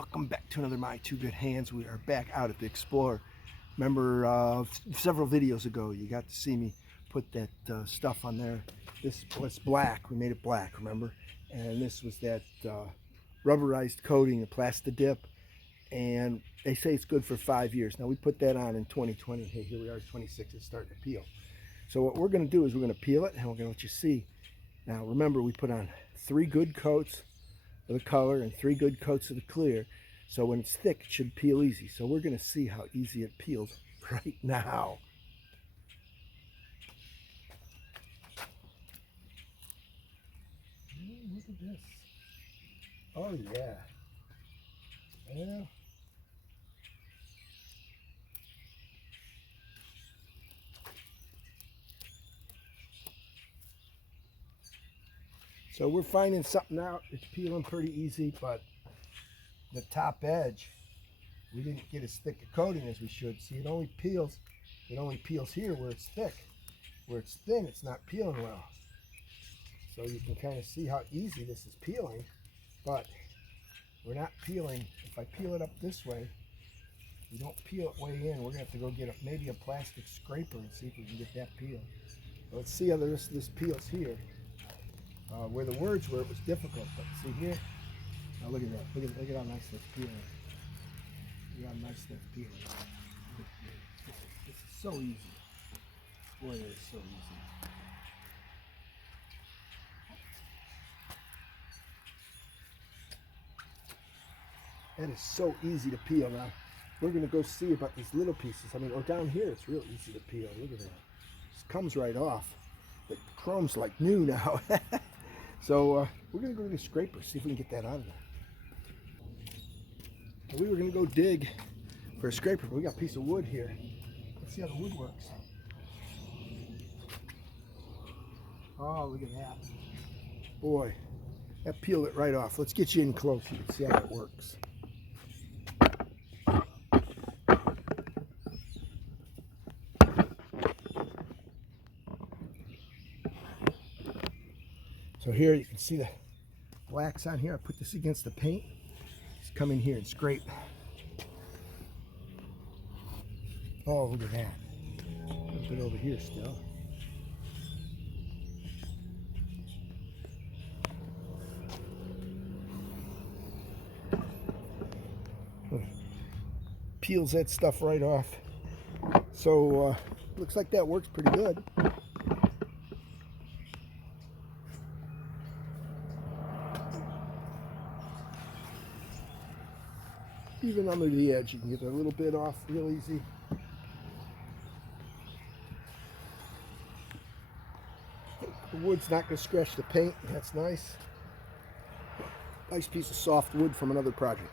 welcome back to another My Two Good Hands. We are back out at the Explorer. Remember several videos ago you got to see me put that stuff on there. This was black, we made it black, remember? And this was that rubberized coating, the Plasti Dip, and they say it's good for 5 years. Now we put that on in 2020. Hey, here we are, 26, it's starting to peel. So what we're going to do is we're going to peel it and we're going to let you see. Now remember, we put on 3 good coats of the color and 3 good coats of the clear, so when it's thick it should peel easy. So we're going to see how easy it peels right now. Look at this. Oh yeah. Yeah. So we're finding something out. It's peeling pretty easy, but the top edge, we didn't get as thick a coating as we should. See, it only peels here where it's thick. Where it's thin, it's not peeling well. So you can kind of see how easy this is peeling, but we're not peeling. If I peel it up this way, we don't peel it way in. We're gonna have to go get maybe a plastic scraper and see if we can get that peeled. Let's see how the rest of this peels here. Where the words were, it was difficult, but see here, now look at that. Look at how nice that's peeling. Look how nice that's peeling. This is so easy. Boy, it is so easy. That is so easy to peel. Now we're going to go see about these little pieces. I mean, down here it's real easy to peel. Look at that. It comes right off. The chrome's like new now. So we're going to go to the scraper, see if we can get that out of there. We were going to go dig for a scraper, but we got a piece of wood here. Let's see how the wood works. Oh, look at that. Boy, that peeled it right off. Let's get you in close. You can see how it works. So here you can see the blacks on here. I put this against the paint. Just come in here and scrape. Oh, look at that. A little bit over here still. Peels that stuff right off. So looks like that works pretty good. Even under the edge, you can get a little bit off real easy. The wood's not going to scratch the paint. That's nice. Nice piece of soft wood from another project.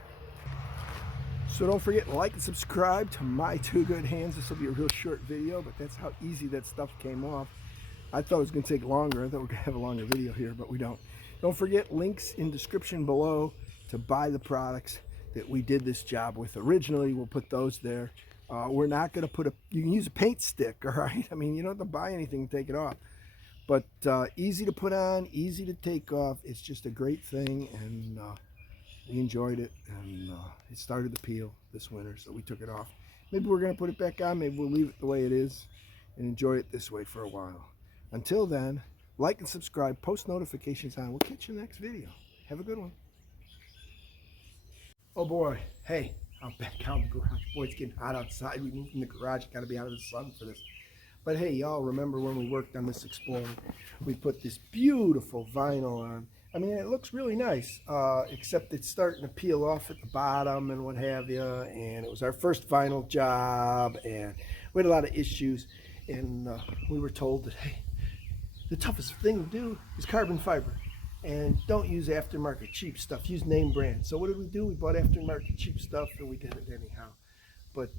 So don't forget to like and subscribe to My Two Good Hands. This will be a real short video, but that's how easy that stuff came off. I thought it was going to take longer. I thought we were going to have a longer video here, but we don't. Don't forget, links in description below to buy the products that we did this job with originally. We'll put those there. We're not going to put you can use a paint stick, all right? I mean, you don't have to buy anything and take it off. But easy to put on, easy to take off. It's just a great thing, and we enjoyed it, and it started to peel this winter, so we took it off. Maybe we're going to put it back on. Maybe we'll leave it the way it is and enjoy it this way for a while. Until then, like and subscribe, post notifications on. We'll catch you in the next video. Have a good one. Oh boy, hey, I'm back out in the garage. Boy, it's getting hot outside. We moved in the garage. Got to be out of the sun for this. But hey, y'all remember when we worked on this Explorer, we put this beautiful vinyl on. I mean, it looks really nice, except it's starting to peel off at the bottom and what have you. And it was our first vinyl job, and we had a lot of issues. And we were told that, hey, the toughest thing to do is carbon fiber. And don't use aftermarket cheap stuff. Use name brand. So what did we do? We bought aftermarket cheap stuff, and we did it anyhow. But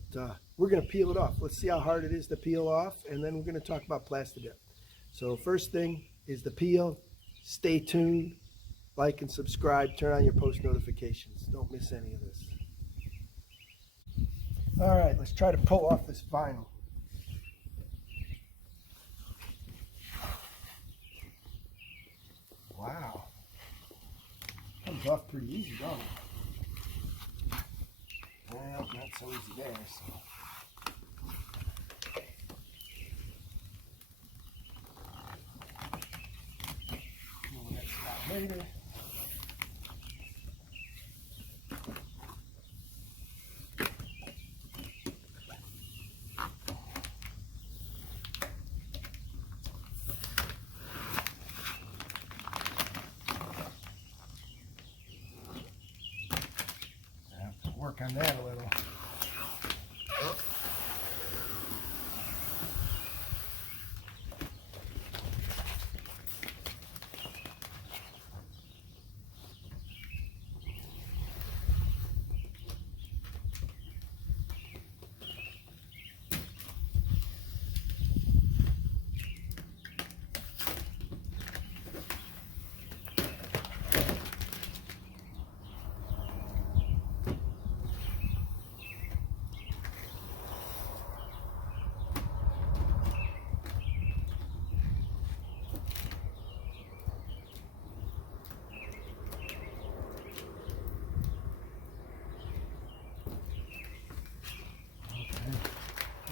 we're going to peel it off. Let's see how hard it is to peel off, and then we're going to talk about Plasti Dip. So first thing is the peel. Stay tuned. Like and subscribe. Turn on your post notifications. Don't miss any of this. All right, let's try to pull off this vinyl. Wow. Comes off pretty easy, don't it? so easy there. So. Next spot later. I have to work on that a little.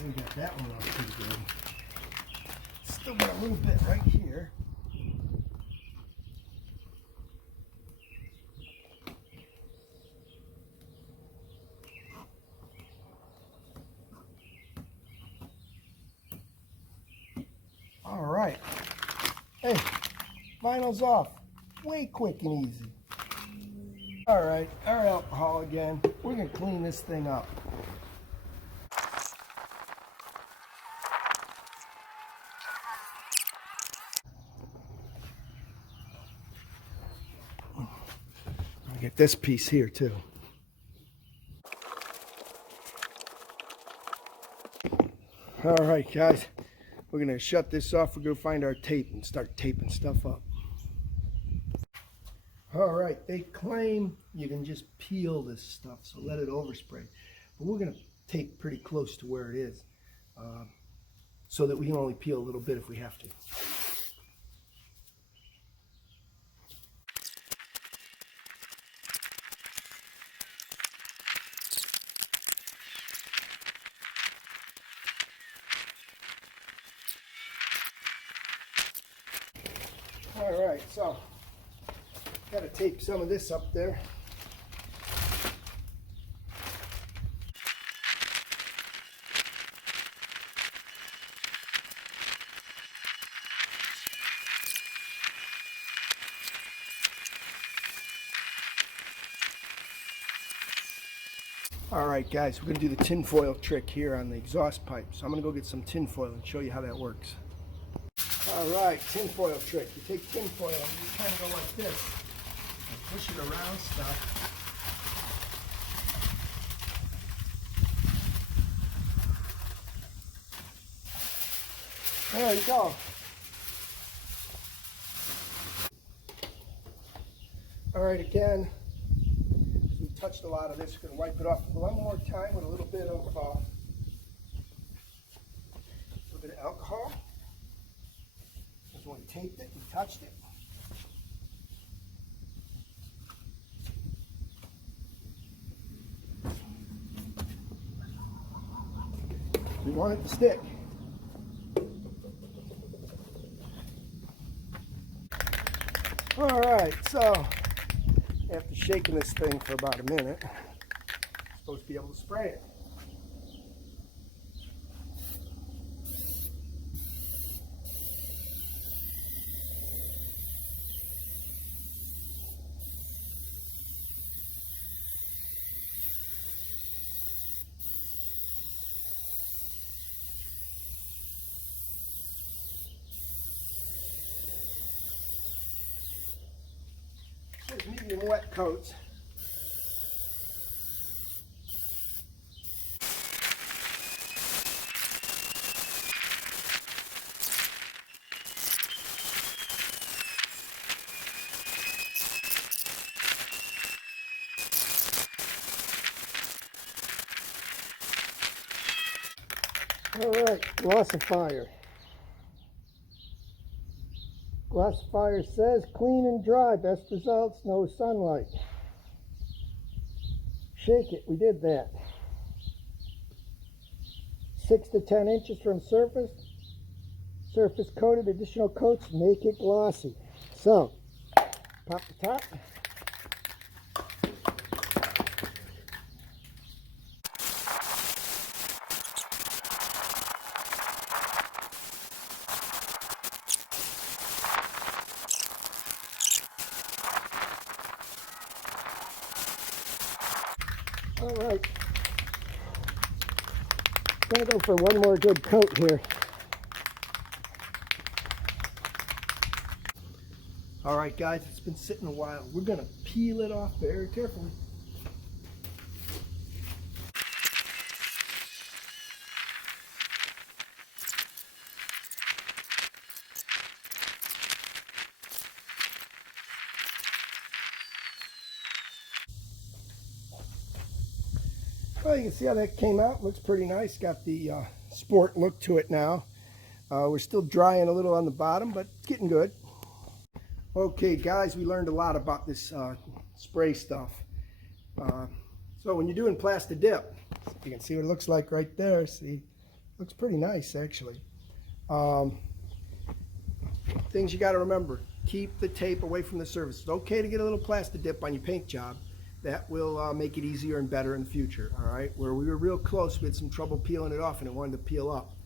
We got that one off pretty good. Still got a little bit right here. All right. Hey, vinyl's off. Way quick and easy. All right, our alcohol again. We're gonna clean this thing up. I get this piece here too. All right, guys, we're gonna shut this off. We're gonna find our tape and start taping stuff up. All right, they claim you can just peel this stuff, so let it overspray. But we're gonna tape pretty close to where it is, so that we can only peel a little bit if we have to. All right, so got to tape some of this up there. All right, guys, we're going to do the tinfoil trick here on the exhaust pipe. So I'm going to go get some tinfoil and show you how that works. All right, tinfoil trick. You take tinfoil and you kind of go like this and push it around stuff. There you go. All right, again, we touched a lot of this. We're going to wipe it off one more time with a little bit of alcohol. Because when we taped it, we touched it. We want it to stick. All right, so after shaking this thing for about a minute, I'm supposed to be able to spray it. Medium wet coats. All right, glossifier. Glossifier says clean and dry, best results, no sunlight. Shake it, we did that. 6 to 10 inches from surface. Surface coated, additional coats make it glossy. So, pop the top. All right, gonna go for one more good coat here. All right, guys, it's been sitting a while. We're gonna peel it off very carefully. Well, you can see how that came out. Looks pretty nice. Got the sport look to it now. We're still drying a little on the bottom, but it's getting good. Okay, guys, we learned a lot about this spray stuff. So when you're doing Plasti Dip, you can see what it looks like right there. See, looks pretty nice, actually. Things you got to remember: keep the tape away from the surface. It's okay to get a little Plasti Dip on your paint job. That will make it easier and better in the future. All right, where we were real close, we had some trouble peeling it off, and it wanted to peel up.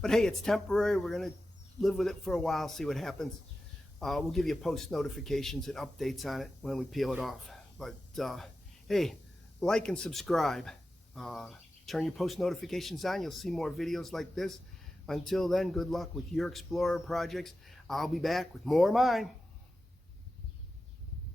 But hey, it's temporary. We're gonna live with it for a while, see what happens. We'll give you post notifications and updates on it when we peel it off. But hey, like and subscribe. Turn your post notifications on. You'll see more videos like this. Until then, good luck with your Explorer projects. I'll be back with more of mine.